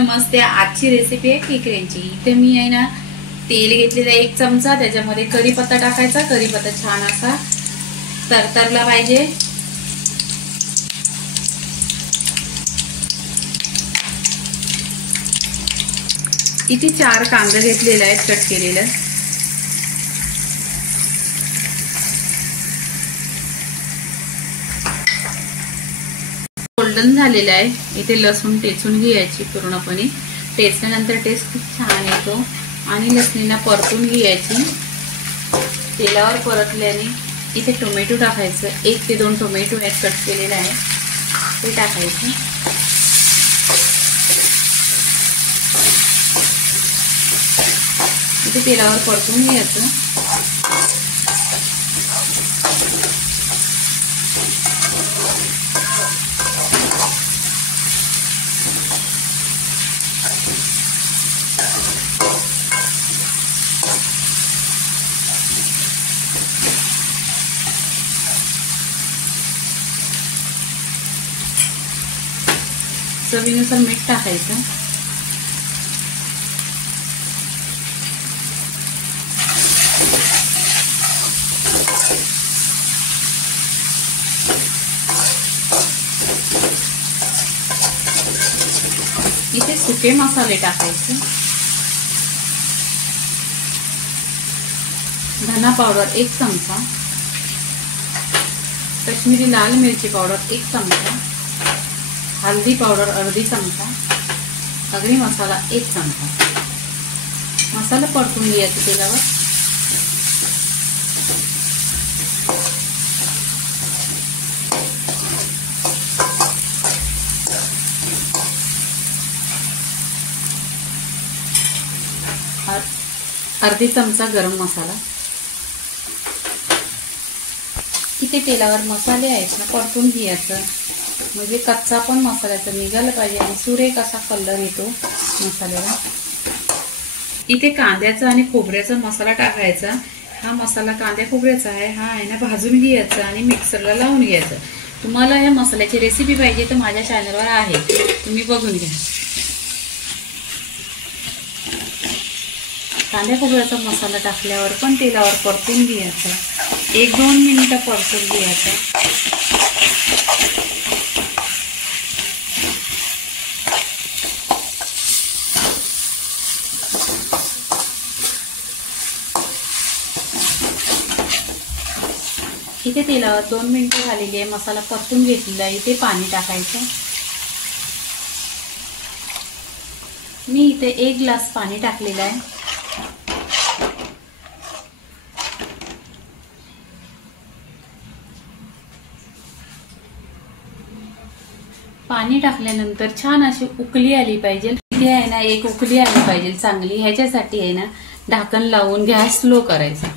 नमस्ते, आजची रेसिपी आहे खेकड्यांची। इथे मी आहे ना तेल घेतलेला 1 चमचा, त्याच्यामध्ये कढीपत्ता टाकायचा। कढीपत्ता छान असा तरतरला पाहिजे। इथे 4 कांदे घेतलेले आहेत कट केलेले। गोल्डन झालेला आहे। इथे लसूण टेचून घ्यायची पूर्णपणे। टेचल्यानंतर टेस्ट खूप छान येतो आणि लसणीला परतून घ्यायची। तेलावर परतल्याने इथे टोमॅटो टाकायचं। 1 ते 2 टोमॅटो आहेत कट केलेले आहे, ते टाकायचं। इथे तेलावर परतून घ्यायचं। चवीनुसार मीठ टाकायचं। इथे सुके मसाले टाकायचे। धना पावडर 1 चमचा, काश्मीरी लाल मिरची पावडर 1 चमचा, हल्दी पावडर अर्धी चमचा, सगळी मसाला 1 चमचा। मसाला परतून घ्यायचा तेलावर। अर्धी चमचा गरम मसाला। इथे तेलावर मसाले आहेत ना परतून घ्यायचं, म्हणजे कच्चा पण मसाल्याचा निघाला पाहिजे आणि सुरेख असा कलर येतो मसाल्याला। इथे कांद्याचा आणि खोबऱ्याचा मसाला टाकायचा। हा मसाला कांद्या खोबऱ्याचा आहे। हा आहे ना भाजून घ्यायचा आणि मिक्सरला लावून घ्यायचं। तुम्हाला या मसाल्याची रेसिपी पाहिजे तर माझ्या चॅनलवर आहे, तुम्ही बघून घ्या। कांद्या खोबऱ्याचा मसाला टाकल्यावर पण तेलावर परतून घ्यायचा। 1-2 मिनिटं परतून घ्यायचा। इथे तेलावर 2 मिनिटं झालेली आहे। मसाला परतून घेतलेला आहे। इथे पाणी टाकायचं। मी इथे 1 ग्लास पाणी टाकलेलं आहे। पाणी टाकल्यानंतर छान अशी उकळी आली पाहिजे। इथे आहे ना 1 उकळी आली पाहिजे चांगली। ह्याच्यासाठी आहे ना ढाकण लावून गॅस स्लो करायचा।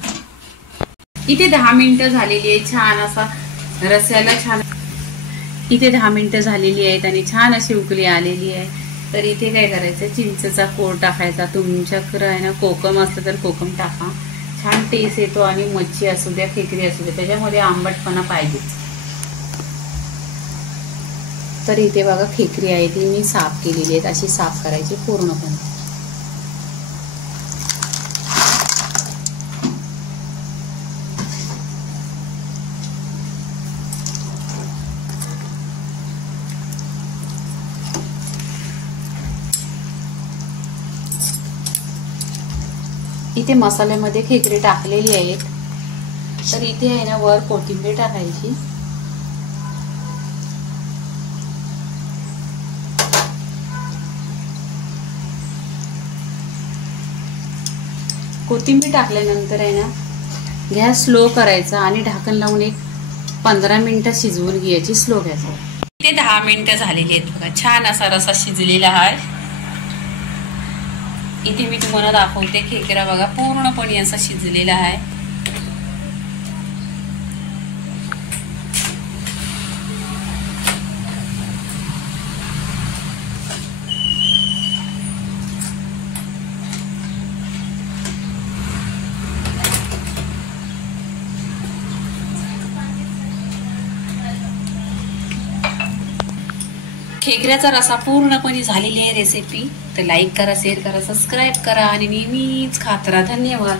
इथे 10 मिनिटं झालेली आहे। छान असा रस्याला छान इथे 10 मिनिटं झालेली आहेत आणि छान अशी उकळी आलेली आहे। तर इथे काय करायचं, चिंचेचा कोळ टाकायचा। तुमच्याकडे आहे ना कोकम असलं तर कोकम टाका, छान टेस्ट येतो। आणि मच्छी असू द्या खेकडी असू द्या त्याच्यामध्ये आंबटपणा पाहिजेच। तर इथे बघा खेकडी आहे ती मी साफ केलेली आहे। अशी साफ करायची पूर्णपणे। इथे मसाल्यामध्ये खेकडे टाकलेली आहेत। तर इथे आहे ना वर कोथिंबीर टाकायची। कोथिंबीर टाकल्यानंतर आहे ना गॅस स्लो करायचा आणि ढाकण लावून 15 मिनिटं शिजवून घ्यायची स्लो गॅसवर। इथे 10 मिनिटं झालेली आहेत बघा। छान असा रस्सा शिजलेला आहे। इथे मी तुम्हाला दाखवते खेकडा बघा पूर्णपणे असा शिजलेला आहे। खेकड्याचा रसा पूर्णपणे झालेली आहे रेसिपी. तर लाईक करा, शेअर करा, सबस्क्राईब करा आणि नेहमीच खात राहा. धन्यवाद.